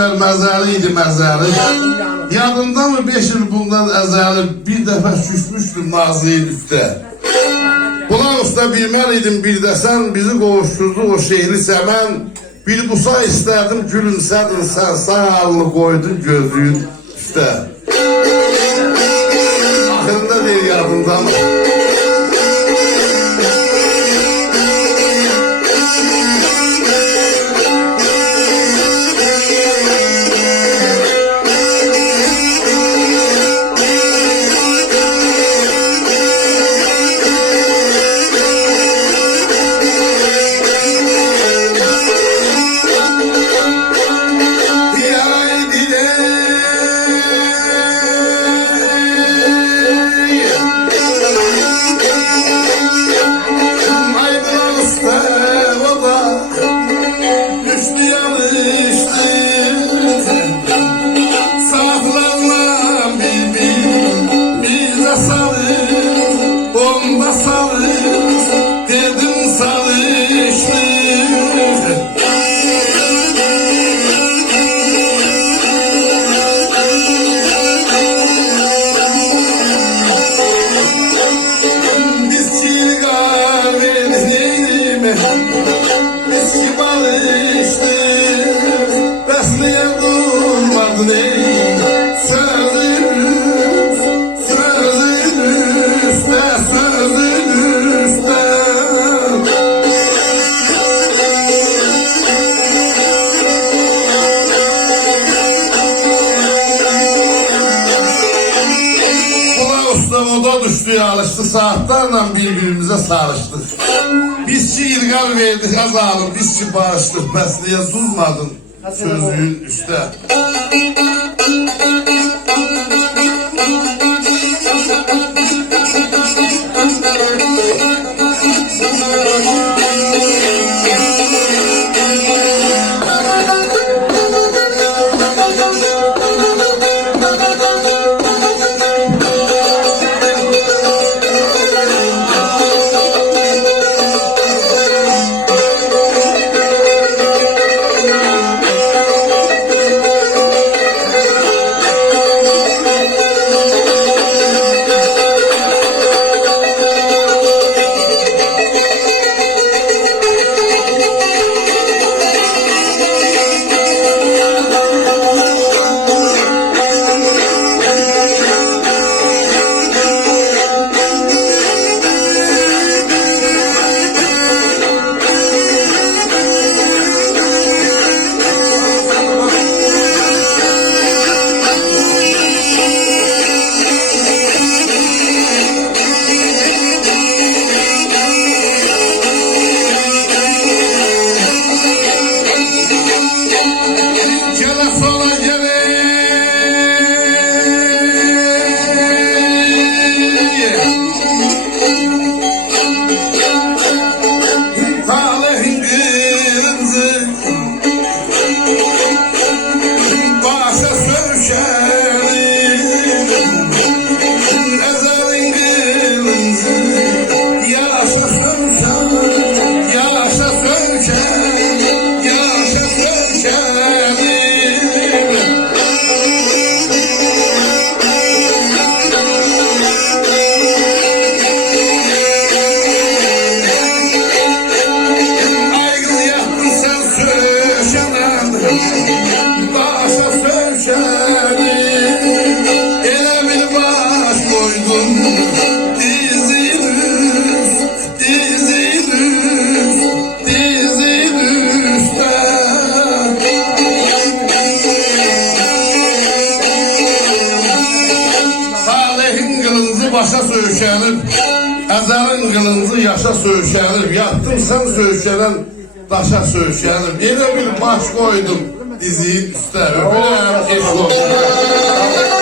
günler məzəli idi məzəli. Yadımda mı 5 il bundan əzəli bir dəfə şüşmüşdüm Nazlı'nın üstə. Buna usta bilməliydim bir də sən bizi qovuşturdu o şehri səmən. Bir busa istərdim gülümsədin sən sağ halını qoydun gözlüğün üstə. Axırında deyil yadımda mı? Oda düştü alıştı saatlerle birbirimize sarıştık. Biz ki ilgal verdik azalım, biz ki barıştık. Besliye durmadın sözlüğün üstte. Başa söğüşənir, əzəlin qılıncı yaşa söğüşənir, yattım sən söğüşənən daşa söğüşənir. Elə bir baş qoydum diziyin üstə, öpürəm eş olsun.